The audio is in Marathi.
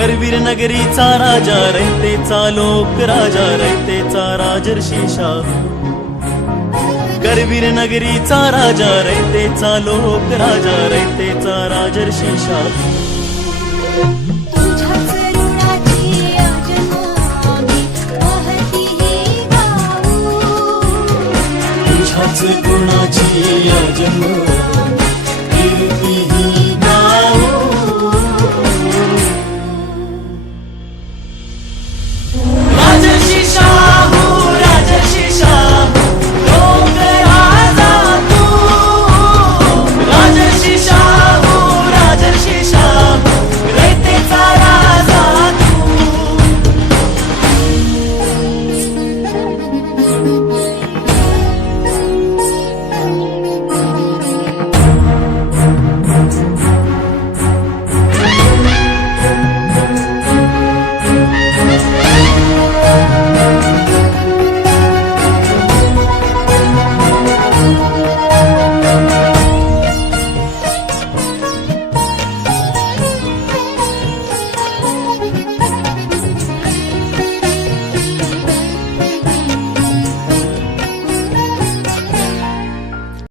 करवीर नगरीचा राजा रयतेचा लोक राजा रयतेचा राजर्षी शाह करवीर नगरीचा राजा रयतेचा लोक राजा रयतेचा राजर्षी शाह गुणाची या जन्म